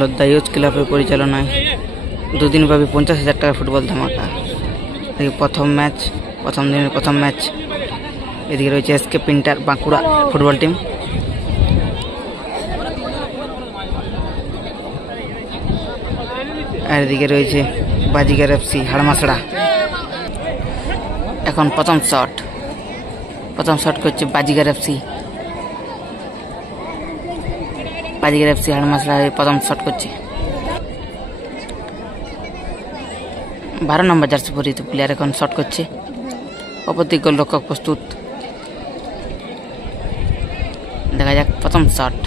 লদ্দা ইউথ ক্লাবের পরিচালনায় দুদিনব্যাপী 50,000 টাকার ফুটবল ধামাকা। প্রথম ম্যাচ, প্রথম দিনের প্রথম ম্যাচ। এদিকে রয়েছে এসকে পিন্টার বাঁকুড়া ফুটবল টিম। আর এদিকে রয়েছে বাজিগার এফসি হাড়মাছড়া। এখন প্রথম শট করছে বাজিগার এফসি। বাজিগার এফসি হাড়মাছড়া প্রথম শট করছে। 12 নম্বর জার্সি পরিহিত প্লেয়ার এখন শট করছে। অপরদিক গোলরক্ষক প্রস্তুত। দেখা যাক প্রথম শট।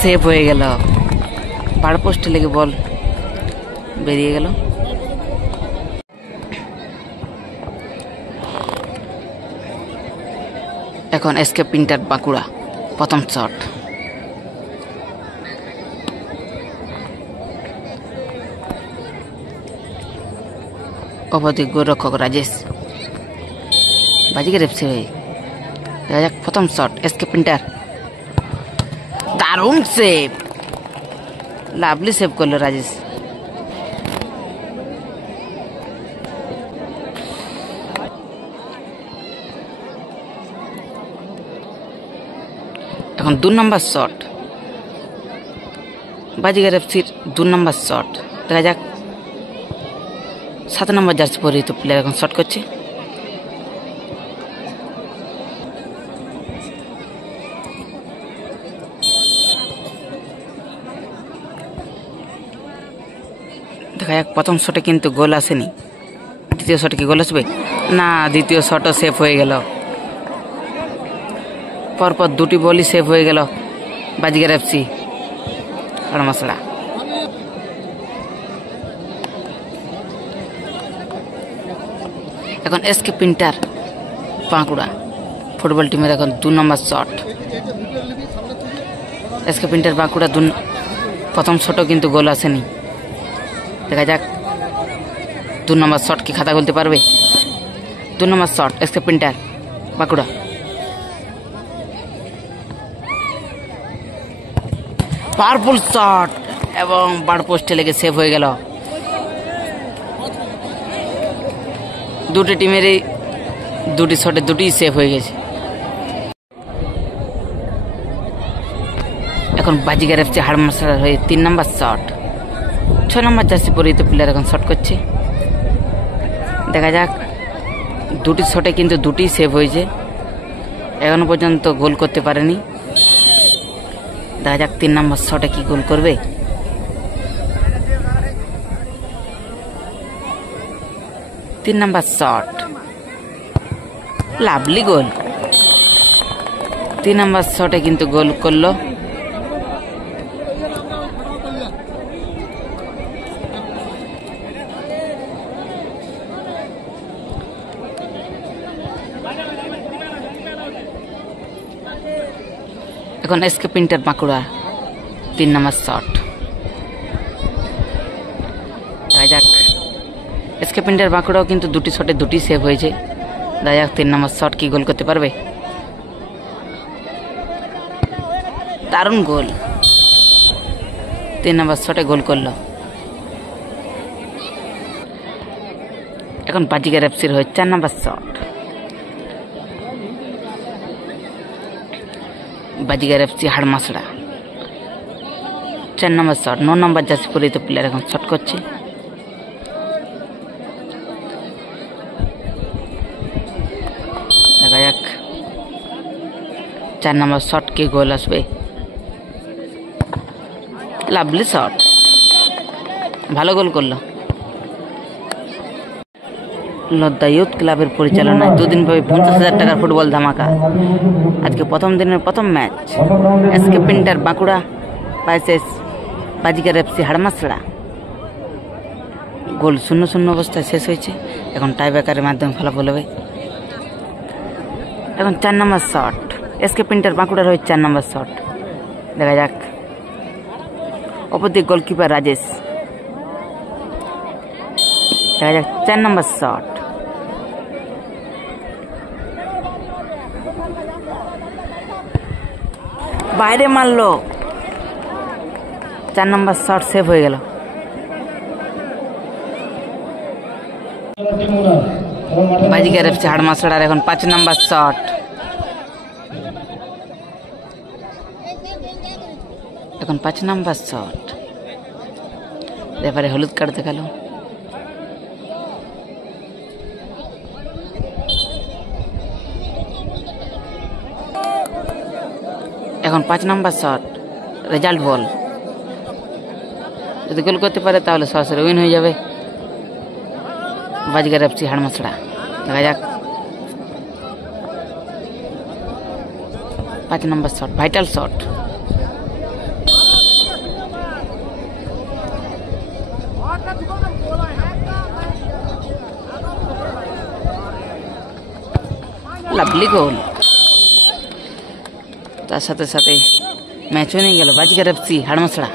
সেভ হয়ে গেল, পাড় পোস্টে লেগে বল বেরিয়ে গেল। এখন এসকে পিন্টার বাঁকুড়া প্রথম শট। অপরদিক গোলরক্ষক রাজেশ। বাজিগার এফসি হয়ে দেখা যাক প্রথম শট। এসকে পিন্টার দারুণ সেভ, লাভলি সেভ করলো রাজেশ। এখন 2 নম্বর শট, বাজিগার এফসির 2 নম্বর শট। দেখা যাক 7 নম্বর জার্সি পরিহিত প্লেয়ার এখন শট করছে। দেখা যাক প্রথম শটে কিন্তু গোল আসেনি। দ্বিতীয় শটে কি গোল আসবে? না, দ্বিতীয় শটও সেভ হয়ে গেল। পরপর দুটি বলই সেভ হয়ে গেল বাজিগার এফসি হাড়মাছড়া। এখন এসকে পিন্টার বাঁকুড়া ফুটবল টিমের এখন 2 নম্বর শট। এসকে পিন্টার বাঁকুড়া প্রথম শটও কিন্তু গোল আসেনি। দেখা যাক 2 নম্বর শট কি খাতা খুলতে পারবে? 2 নম্বর শট এসকে পিন্টার বাঁকুড়া। পাওয়ারফুল শট এবং বাড় পোস্টে লেগে সেভ হয়ে গেল। দুটি টিমেরই দুটি শটে দুটি সেভ হয়ে গেছে। এখন বাজিগার এফসি হাড়মাছড়ার হয়ে 3 নম্বর শট। 6 নম্বর জার্সি পরিহিত প্লেয়ার এখন শট করছে। দেখা যাক দুটি শটে কিন্তু দুটি সেভ হয়েছে, এখনো পর্যন্ত গোল করতে পারেনি। দেখা যাক 3 নম্বর শটে কি গোল করবে। তিন নম্বর শট, লাভলি গোল। 3 নম্বর শটে কিন্তু গোল করলো। এখন এসকে পিন্টার বাঁকুড়া 3 নম্বর শট। দেখা যাক এসকে পিন্টার বাঁকুড়াও কিন্তু দুটি শটে দুটি সেভ হয়েছে। দেখা যাক 3 নম্বর শট কি গোল করতে পারবে। দারুণ গোল, 3 নম্বর শটে গোল করলো। এখন বাজিগার এফসির হয়ে 4 নম্বর শট। বাজিগার এফসি হাড়মাছড়া 4 নম্বর শট। 9 নম্বর জার্সি পরিহিত প্লেয়ার এখন শট করছে। দেখা যাক 4 নম্বর শট কি গোল আসবে। লাভলি শট, ভালো গোল করলো। লদ্দা ইউথ ক্লাবের পরিচালনায় দুদিনব্যাপী 50,000 টাকার ফুটবল ধামাকা। আজকে প্রথম দিনের প্রথম ম্যাচ, এসকে পিন্টার Bankura versus Baazigar FC Harmachhra. Goal 0-0 অবস্থায় শেষ হয়েছে। এখন টাইব্রেকারের মাধ্যমে ফলাফল হবে। এখন 4 নম্বর শট, এসকে পিন্টার বাঁকুড়ার হয়ে 4 নম্বর শট। দেখা যাক। অপরদিক গোলকিপার রাজেশ। দেখা যাক 4 নম্বর শট, বাইরে মারলো। 4 নম্বর শট সেভ হয়ে গেল। বাজিকার এফসি হাড়মাছড়ার এখন 5 নম্বর শট, এখন 5 নম্বর শট, এবারে হলুদ কার্ড দেখালো। এখন 5 নম্বর শট, রেজাল্ট বল। যদি গোল করতে পারে তাহলে সরাসরি উইন হয়ে যাবে বাজিকার এফসি হাড়মাছড়া। দেখা যাক 5 নম্বর shot, vital shot, lovely goal. তার সাথে সাথে ম্যাচ হয়ে গেল বাজিকার এফসি হাড়মাছড়া।